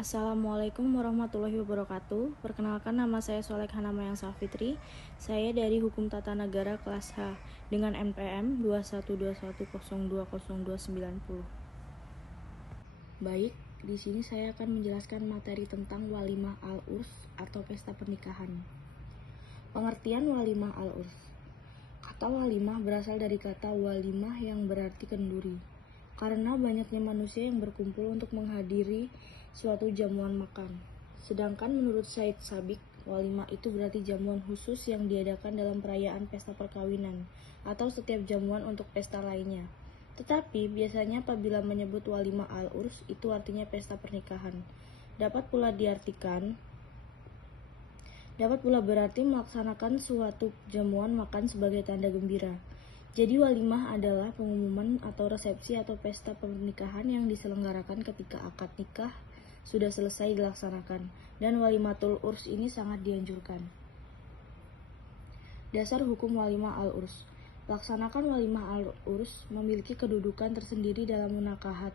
Assalamualaikum warahmatullahi wabarakatuh. Perkenalkan, nama saya Solekha Mayang Safitri. Saya dari Hukum Tata Negara kelas H dengan NPM 212102029. Baik, di sini saya akan menjelaskan materi tentang walimah al-urs atau pesta pernikahan. Pengertian walimah al-urs. Kata walimah berasal dari kata walimah yang berarti kenduri. Karena banyaknya manusia yang berkumpul untuk menghadiri suatu jamuan makan. Sedangkan menurut Said Sabiq, walimah itu berarti jamuan khusus yang diadakan dalam perayaan pesta perkawinan atau setiap jamuan untuk pesta lainnya. Tetapi biasanya apabila menyebut walimah al-urs itu artinya pesta pernikahan. Dapat pula berarti melaksanakan suatu jamuan makan sebagai tanda gembira. Jadi walimah adalah pengumuman atau resepsi atau pesta pernikahan yang diselenggarakan ketika akad nikah sudah selesai dilaksanakan, dan walimatul urs ini sangat dianjurkan. Dasar hukum walimah al-urs. Laksanakan walimah al-urs memiliki kedudukan tersendiri dalam munakahat.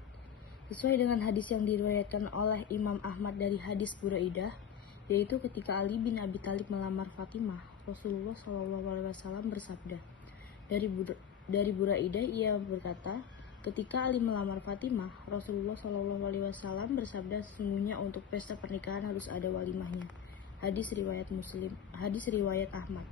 Sesuai dengan hadis yang diriwayatkan oleh Imam Ahmad dari hadis Buraidah, yaitu ketika Ali bin Abi Thalib melamar Fatimah, Rasulullah SAW bersabda. Dari Buraidah ia berkata, ketika Ali melamar Fatimah, Rasulullah SAW bersabda, sesungguhnya untuk pesta pernikahan harus ada walimahnya. Hadis riwayat Ahmad.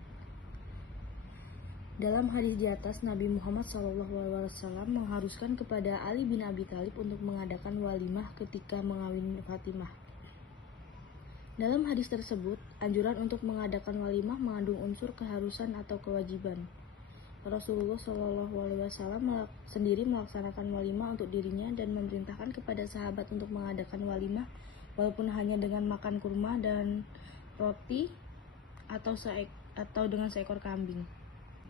Dalam hadis di atas, Nabi Muhammad SAW mengharuskan kepada Ali bin Abi Thalib untuk mengadakan walimah ketika mengawini Fatimah. Dalam hadis tersebut, anjuran untuk mengadakan walimah mengandung unsur keharusan atau kewajiban. Rasulullah SAW sendiri melaksanakan walimah untuk dirinya dan memerintahkan kepada sahabat untuk mengadakan walimah walaupun hanya dengan makan kurma dan roti atau dengan seekor kambing.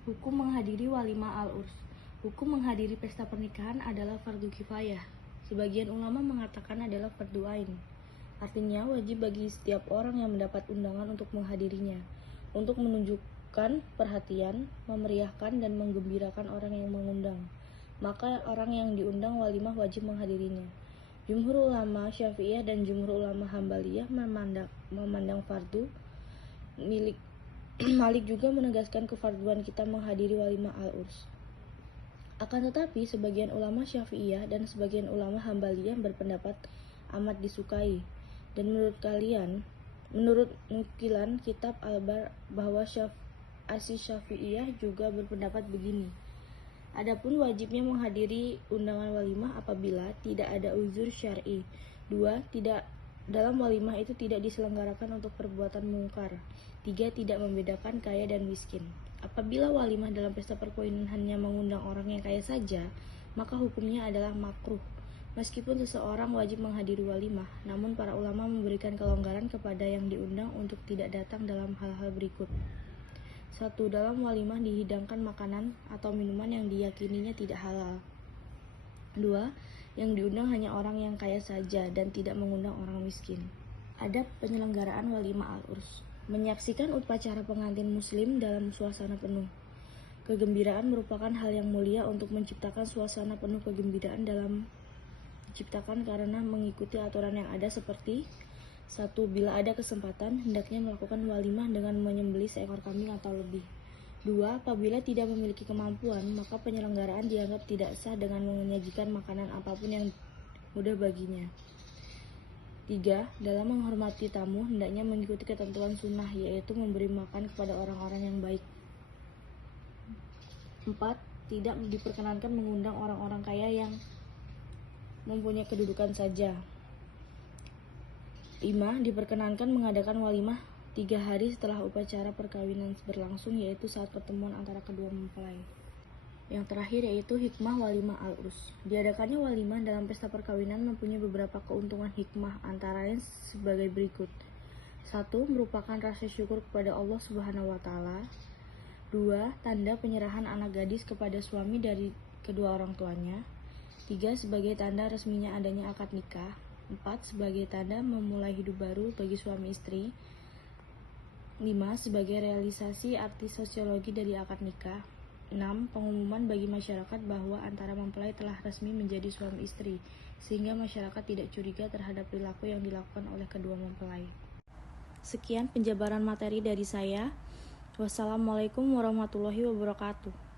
Hukum menghadiri walimah al-urs. Hukum menghadiri pesta pernikahan adalah fardu kifayah. Sebagian ulama mengatakan adalah fardu ain. Artinya wajib bagi setiap orang yang mendapat undangan untuk menghadirinya, untuk menunjukkan perhatian, memeriahkan dan menggembirakan orang yang mengundang. Maka orang yang diundang walimah wajib menghadirinya. Jumhur ulama Syafi'iyah dan jumhur ulama Hambaliyah memandang fardu. Malik juga menegaskan kefarduan kita menghadiri walimah al-urs. Akan tetapi sebagian ulama Syafi'iyah dan sebagian ulama Hambaliyah berpendapat amat disukai. Dan menurut nukilan kitab Al-Bar bahwa Syafi'iyah juga berpendapat begini. Adapun wajibnya menghadiri undangan walimah apabila tidak ada uzur syar'i. 2. Dalam walimah itu tidak diselenggarakan untuk perbuatan mungkar. 3. Tidak membedakan kaya dan miskin. Apabila walimah dalam pesta perkawinan hanya mengundang orang yang kaya saja, maka hukumnya adalah makruh. Meskipun seseorang wajib menghadiri walimah, namun para ulama memberikan kelonggaran kepada yang diundang untuk tidak datang dalam hal-hal berikut. 1. Dalam walimah dihidangkan makanan atau minuman yang diyakininya tidak halal. 2. Yang diundang hanya orang yang kaya saja dan tidak mengundang orang miskin. Adab penyelenggaraan walimah al-urs. Menyaksikan upacara pengantin muslim dalam suasana penuh. Kegembiraan merupakan hal yang mulia untuk menciptakan suasana penuh kegembiraan diciptakan karena mengikuti aturan yang ada seperti 1. Bila ada kesempatan, hendaknya melakukan walimah dengan menyembelih seekor kambing atau lebih. 2. Apabila tidak memiliki kemampuan, maka penyelenggaraan dianggap tidak sah dengan menyajikan makanan apapun yang mudah baginya. 3. Dalam menghormati tamu, hendaknya mengikuti ketentuan sunnah, yaitu memberi makan kepada orang-orang yang baik. 4. Tidak diperkenankan mengundang orang-orang kaya yang mempunyai kedudukan saja. 5. Diperkenankan mengadakan walimah 3 hari setelah upacara perkawinan berlangsung, yaitu saat pertemuan antara kedua mempelai. Yang terakhir yaitu hikmah walimah al-urs. Diadakannya walimah dalam pesta perkawinan mempunyai beberapa keuntungan hikmah, antara lain sebagai berikut. 1. Merupakan rasa syukur kepada Allah Subhanahu wa Ta'ala. 2. Tanda penyerahan anak gadis kepada suami dari kedua orang tuanya. 3. Sebagai tanda resminya adanya akad nikah. 4. Sebagai tanda memulai hidup baru bagi suami istri. 5. Sebagai realisasi arti sosiologi dari akad nikah. 6. Pengumuman bagi masyarakat bahwa antara mempelai telah resmi menjadi suami istri, sehingga masyarakat tidak curiga terhadap perilaku yang dilakukan oleh kedua mempelai. Sekian penjabaran materi dari saya. Wassalamualaikum warahmatullahi wabarakatuh.